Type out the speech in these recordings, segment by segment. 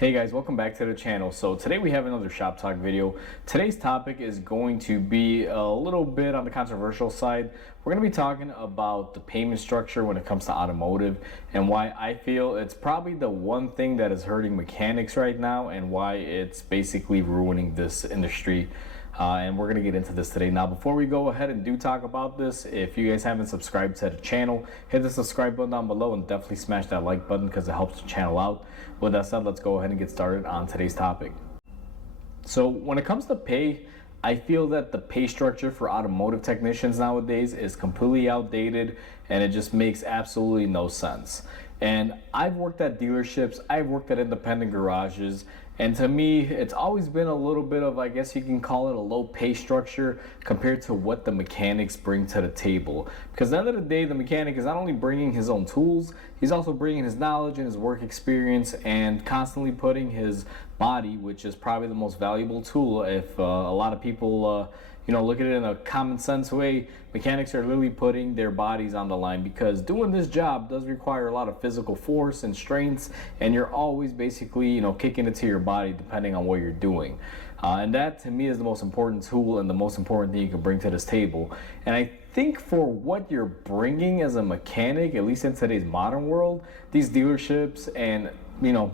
Hey guys, welcome back to the channel. So today we have another shop talk video. Today's topic is going to be a little bit on the controversial side. We're going to be talking about the payment structure when it comes to automotive and why I feel it's probably the one thing that is hurting mechanics right now and why it's basically ruining this industry. And we're going to get into this today. Now, before we go ahead and do talk about this, if you guys haven't subscribed to the channel, hit the subscribe button down below and definitely smash that like button because it helps the channel out. With that said, let's go ahead and get started on today's topic. So when it comes to pay, I feel that the pay structure for automotive technicians nowadays is completely outdated and it just makes absolutely no sense. And I've worked at dealerships, I've worked at independent garages, and to me, it's always been a little bit of, I guess you can call it a low pay structure compared to what the mechanics bring to the table. Because at the end of the day, the mechanic is not only bringing his own tools, he's also bringing his knowledge and his work experience and constantly putting his body, which is probably the most valuable tool. If a lot of people look at it in a common sense way, mechanics are literally putting their bodies on the line because doing this job does require a lot of physical force and strengths, and you're always basically, kicking it to your body depending on what you're doing. And that to me is the most important tool and the most important thing you can bring to this table. And I think for what you're bringing as a mechanic, at least in today's modern world, these dealerships and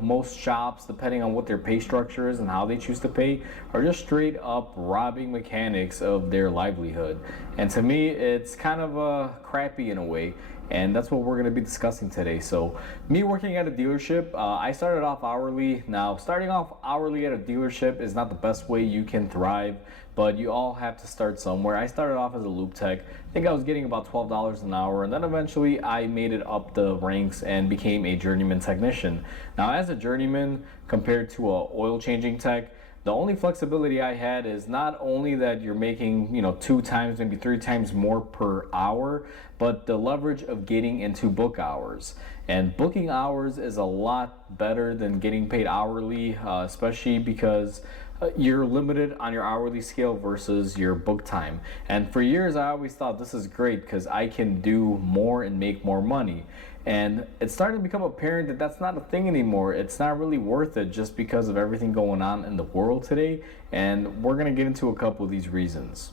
most shops, depending on what their pay structure is and how they choose to pay, are just straight up robbing mechanics of their livelihood. And to me, it's kind of crappy in a way. And that's what we're going to be discussing today. So me working at a dealership, I started off hourly. Now, starting off hourly at a dealership is not the best way you can thrive, but you all have to start somewhere. I started off as a lube tech. I think I was getting about $12 an hour, and then eventually I made it up the ranks and became a journeyman technician. Now, as a journeyman compared to a oil changing tech, the only flexibility I had is not only that you're making, 2 times, maybe 3 times more per hour, but the leverage of getting into book hours. And booking hours is a lot better than getting paid hourly, especially because you're limited on your hourly scale versus your book time. And for years, I always thought this is great because I can do more and make more money. And it's starting to become apparent that that's not a thing anymore. It's not really worth it just because of everything going on in the world today. And we're going to get into a couple of these reasons.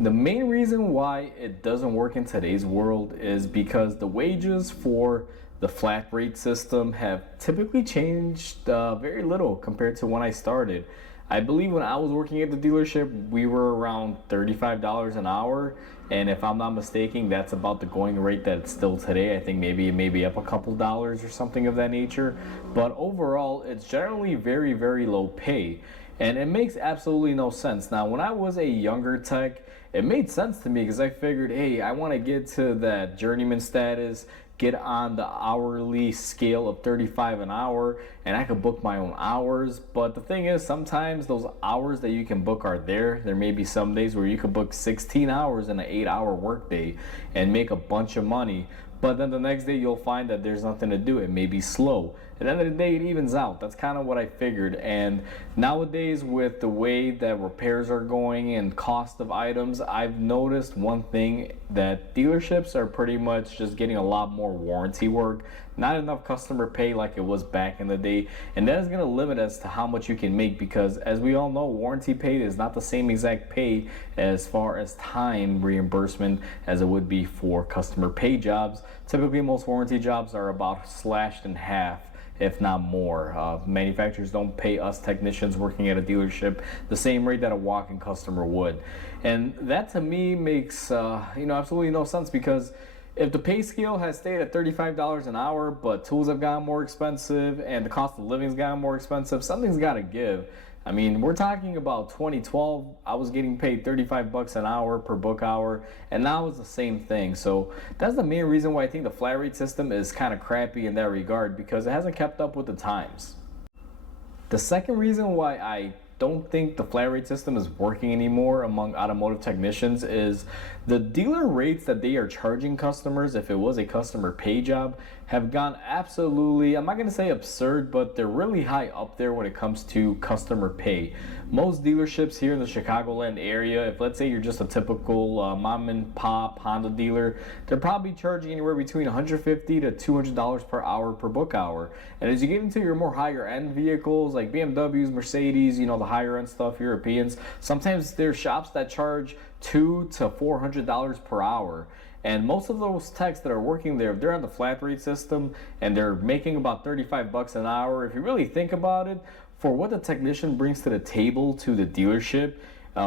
The main reason why it doesn't work in today's world is because the wages for the flat rate system have typically changed very little compared to when I started. I believe when I was working at the dealership, we were around $35 an hour. And if I'm not mistaken, that's about the going rate that it's still today. I think maybe it may be up a couple dollars or something of that nature. But overall, it's generally very, very low pay. And it makes absolutely no sense. Now, when I was a younger tech, it made sense to me because I figured, hey, I want to get to that journeyman status, get on the hourly scale of 35 an hour, and I could book my own hours. But the thing is, sometimes those hours that you can book are there. There may be some days where you could book 16 hours in an 8-hour workday and make a bunch of money. But then the next day you'll find that there's nothing to do. It may be slow. At the end of the day, it evens out. That's kind of what I figured. And nowadays, with the way that repairs are going and cost of items, I've noticed one thing, that dealerships are pretty much just getting a lot more warranty work, not enough customer pay like it was back in the day. And that is going to limit as to how much you can make because, as we all know, warranty pay is not the same exact pay as far as time reimbursement as it would be for customer pay jobs. Typically, most warranty jobs are about slashed in half, if not more. Manufacturers don't pay us technicians working at a dealership the same rate that a walk-in customer would. And that to me makes absolutely no sense because if the pay scale has stayed at $35 an hour, but tools have gotten more expensive and the cost of living's gotten more expensive, something's got to give. I mean, we're talking about 2012, I was getting paid 35 bucks an hour per book hour, and now it's the same thing. So that's the main reason why I think the flat rate system is kind of crappy in that regard, because it hasn't kept up with the times. The second reason why I don't think the flat rate system is working anymore among automotive technicians is the dealer rates that they are charging customers if it was a customer pay job have gone absolutely, I'm not going to say absurd, but they're really high up there when it comes to customer pay. Most dealerships here in the Chicagoland area, if let's say you're just a typical mom and pop Honda dealer, they're probably charging anywhere between $150 to $200 per hour per book hour. And as you get into your more higher end vehicles like BMWs, Mercedes, the higher end stuff, Europeans, sometimes there's shops that charge $200 to $400 per hour. And most of those techs that are working there, if they're on the flat rate system and they're making about 35 bucks an hour, if you really think about it, for what the technician brings to the table to the dealership,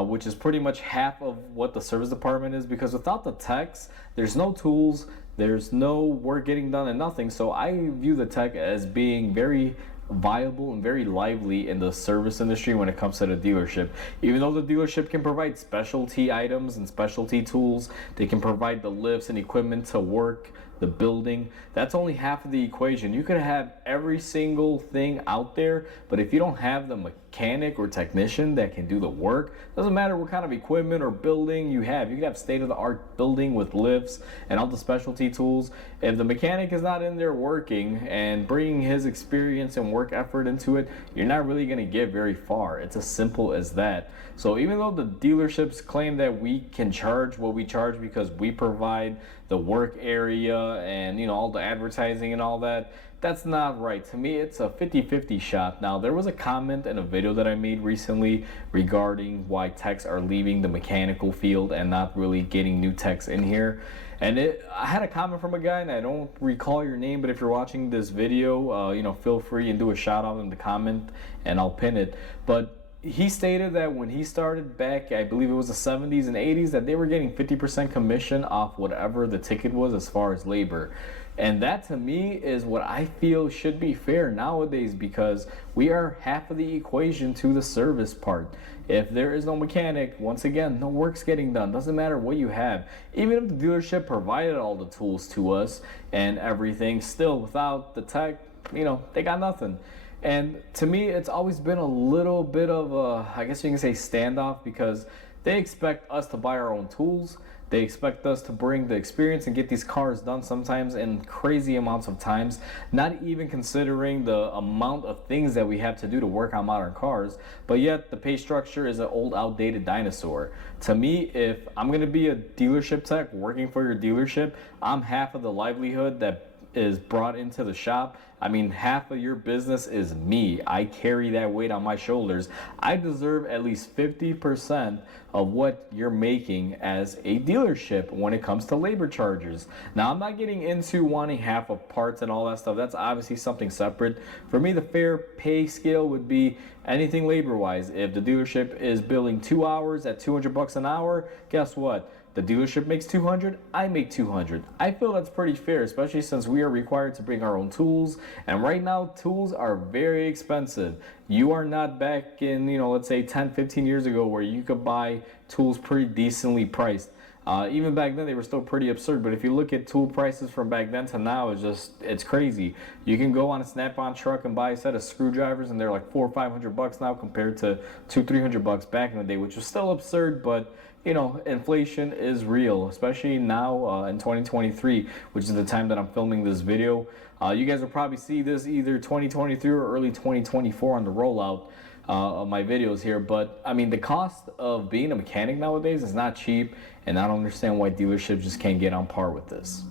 which is pretty much half of what the service department is, because without the techs, there's no tools, there's no work getting done and nothing. So I view the tech as being very viable and very lively in the service industry when it comes to the dealership. Even though the dealership can provide specialty items and specialty tools, they can provide the lifts and equipment to work the building. That's only half of the equation. You could have every single thing out there, but if you don't have the mechanic or technician that can do the work, doesn't matter what kind of equipment or building you have. You could have state-of-the-art building with lifts and all the specialty tools. If the mechanic is not in there working and bringing his experience and work effort into it, you're not really going to get very far. It's as simple as that. So even though the dealerships claim that we can charge what we charge because we provide the work area and all the advertising and all that, that's not right. To me, it's a 50-50 shot. Now, there was a comment in a video that I made recently regarding why techs are leaving the mechanical field and not really getting new techs in here. And I had a comment from a guy, and I don't recall your name, but if you're watching this video, feel free and do a shout out in the comment, and I'll pin it. But he stated that when he started back, I believe it was the 70s and 80s, that they were getting 50% commission off whatever the ticket was as far as labor. And that to me is what I feel should be fair nowadays, because we are half of the equation to the service part. If there is no mechanic, once again, no work's getting done. Doesn't matter what you have. Even if the dealership provided all the tools to us and everything, still without the tech, they got nothing. And to me, it's always been a little bit of a, I guess you can say, standoff, because they expect us to buy our own tools. They expect us to bring the experience and get these cars done sometimes in crazy amounts of times, not even considering the amount of things that we have to do to work on modern cars. But yet the pay structure is an old, outdated dinosaur. To me, if I'm going to be a dealership tech working for your dealership, I'm half of the livelihood that is brought into the shop. I mean, half of your business is me. I carry that weight on my shoulders. I deserve at least 50% of what you're making as a dealership when it comes to labor charges. Now, I'm not getting into wanting half of parts and all that stuff. That's obviously something separate. For me, the fair pay scale would be anything labor-wise. If the dealership is billing 2 hours at 200 bucks an hour, guess what? The dealership makes 200, I make 200. I feel that's pretty fair, especially since we are required to bring our own tools. And right now, tools are very expensive. You are not back in, let's say 10, 15 years ago where you could buy tools pretty decently priced. Even back then, they were still pretty absurd. But if you look at tool prices from back then to now, it's crazy. You can go on a Snap-on truck and buy a set of screwdrivers, and they're like $400 or $500 now compared to $200 or $300 back in the day, which was still absurd. But inflation is real, especially now in 2023, which is the time that I'm filming this video. You guys will probably see this either 2023 or early 2024 on the rollout of my videos here. But I mean, the cost of being a mechanic nowadays is not cheap, and I don't understand why dealerships just can't get on par with this.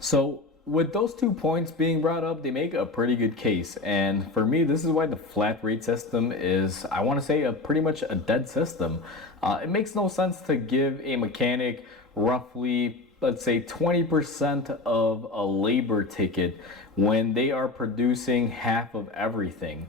So with those 2 points being brought up, they make a pretty good case. And for me, this is why the flat rate system is, I want to say, pretty much a dead system. It makes no sense to give a mechanic roughly, let's say, 20% of a labor ticket when they are producing half of everything.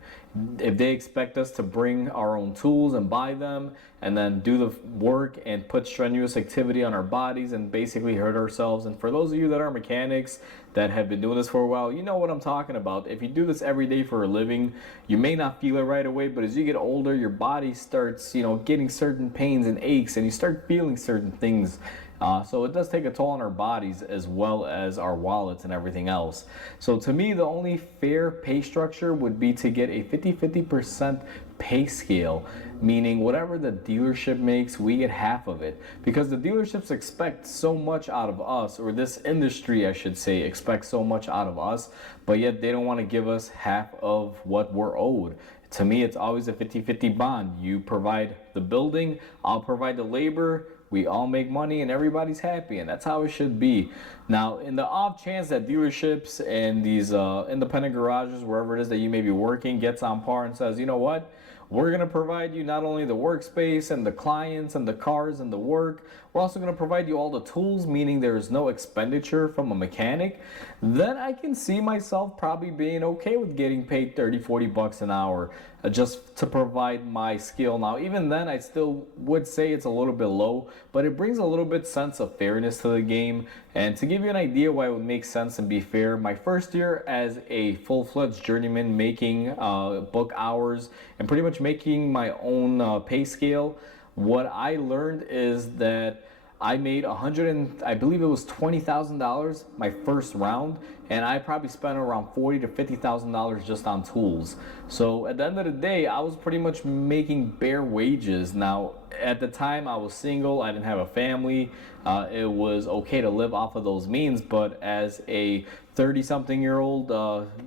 If they expect us to bring our own tools and buy them and then do the work and put strenuous activity on our bodies and basically hurt ourselves. And for those of you that are mechanics that have been doing this for a while, you know what I'm talking about. If you do this every day for a living, you may not feel it right away, but as you get older, your body starts, getting certain pains and aches, and you start feeling certain things So it does take a toll on our bodies as well as our wallets and everything else. So to me, the only fair pay structure would be to get a 50-50% pay scale, meaning whatever the dealership makes, we get half of it, because the dealerships expect so much out of us, or this industry I should say expects so much out of us, but yet they don't want to give us half of what we're owed. To me, it's always a 50-50 bond. You provide the building, I'll provide the labor, we all make money and everybody's happy, and that's how it should be. Now, in the off chance that dealerships and these independent garages, wherever it is that you may be working, gets on par and says, you know what, we're going to provide you not only the workspace and the clients and the cars and the work, we're also going to provide you all the tools, meaning there is no expenditure from a mechanic, then I can see myself probably being okay with getting paid 30-40 bucks an hour just to provide my skill. Now, even then, I still would say it's a little bit low, but it brings a little bit sense of fairness to the game. And to give you an idea why it would make sense and be fair, my first year as a full-fledged journeyman, making book hours and pretty much making my own pay scale, what I learned is that I made I believe it was $20,000 my first round, and I probably spent around $40,000 to $50,000 just on tools. So at the end of the day, I was pretty much making bare wages. Now, at the time, I was single, I didn't have a family. It was okay to live off of those means, but as a 30-something-year-old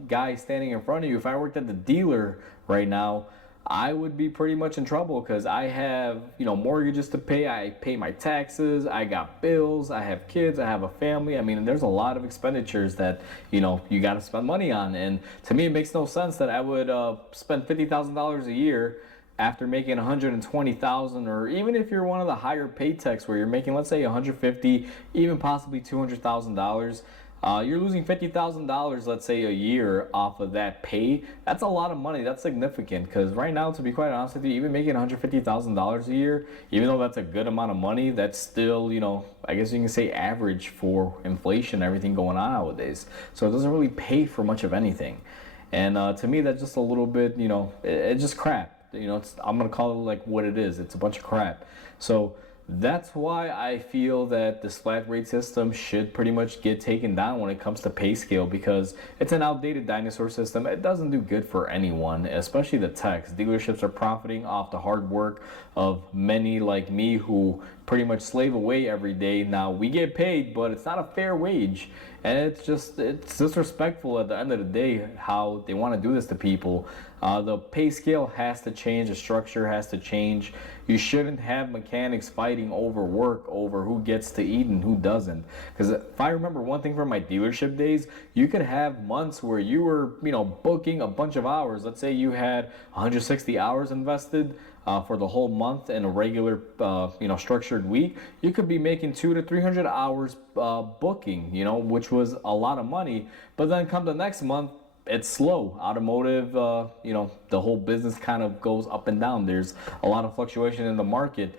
guy standing in front of you, if I worked at the dealer right now, I would be pretty much in trouble, because I have, mortgages to pay, I pay my taxes, I got bills, I have kids, I have a family. I mean, there's a lot of expenditures that, you got to spend money on. And to me, it makes no sense that I would spend $50,000 a year after making 120,000, or even if you're one of the higher paid techs where you're making, let's say, 150, even possibly $200,000. You're losing $50,000, let's say, a year off of that pay. That's a lot of money. That's significant, because right now, to be quite honest with you, even making $150,000 a year, even though that's a good amount of money, that's still, I guess you can say average for inflation and everything going on nowadays. So it doesn't really pay for much of anything. And to me, that's just a little bit, it's just crap. I'm going to call it like what it is. It's a bunch of crap. So that's why I feel that this flat rate system should pretty much get taken down when it comes to pay scale, because it's an outdated dinosaur system. It doesn't do good for anyone, especially the techs. Dealerships are profiting off the hard work of many like me who pretty much slave away every day. Now, we get paid, but it's not a fair wage. And it's disrespectful at the end of the day how they want to do this to people. The pay scale has to change. The structure has to change. You shouldn't have mechanics fighting over work, over who gets to eat and who doesn't. Because if I remember one thing from my dealership days, you could have months where you were, booking a bunch of hours. Let's say you had 160 hours invested for the whole month in a regular, structured week. You could be making 200 to 300 hours booking, which was a lot of money. But then come the next month, it's slow. Automotive, the whole business kind of goes up and down. There's a lot of fluctuation in the market.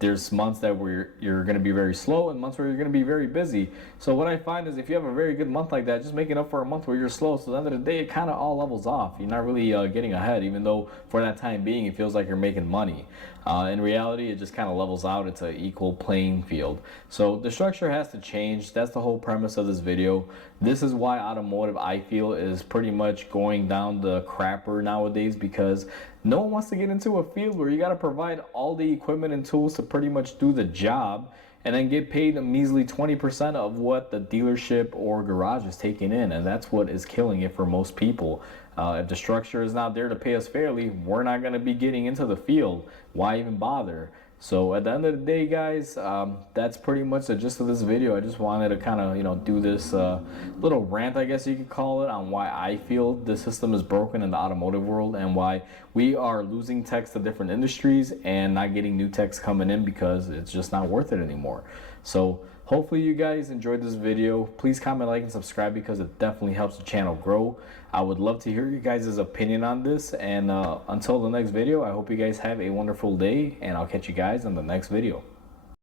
There's months that where you're going to be very slow and months where you're going to be very busy. So what I find is if you have a very good month like that, just make it up for a month where you're slow. So at the end of the day, it kind of all levels off. You're not really getting ahead, even though for that time being, it feels like you're making money. In reality, it just kind of levels out. It's an equal playing field. So the structure has to change. That's the whole premise of this video. This is why automotive, I feel, is pretty much going down the crapper nowadays, because no one wants to get into a field where you got to provide all the equipment and tools to pretty much do the job and then get paid a measly 20% of what the dealership or garage is taking in. And that's what is killing it for most people. If the structure is not there to pay us fairly, we're not going to be getting into the field. Why even bother? So at the end of the day, guys, that's pretty much the gist of this video. I just wanted to kind of, do this little rant, I guess you could call it, on why I feel the system is broken in the automotive world and why we are losing techs to different industries and not getting new techs coming in because it's just not worth it anymore. So hopefully you guys enjoyed this video. Please comment, like, and subscribe because it definitely helps the channel grow. I would love to hear you guys' opinion on this. And until the next video, I hope you guys have a wonderful day, and I'll catch you guys in the next video.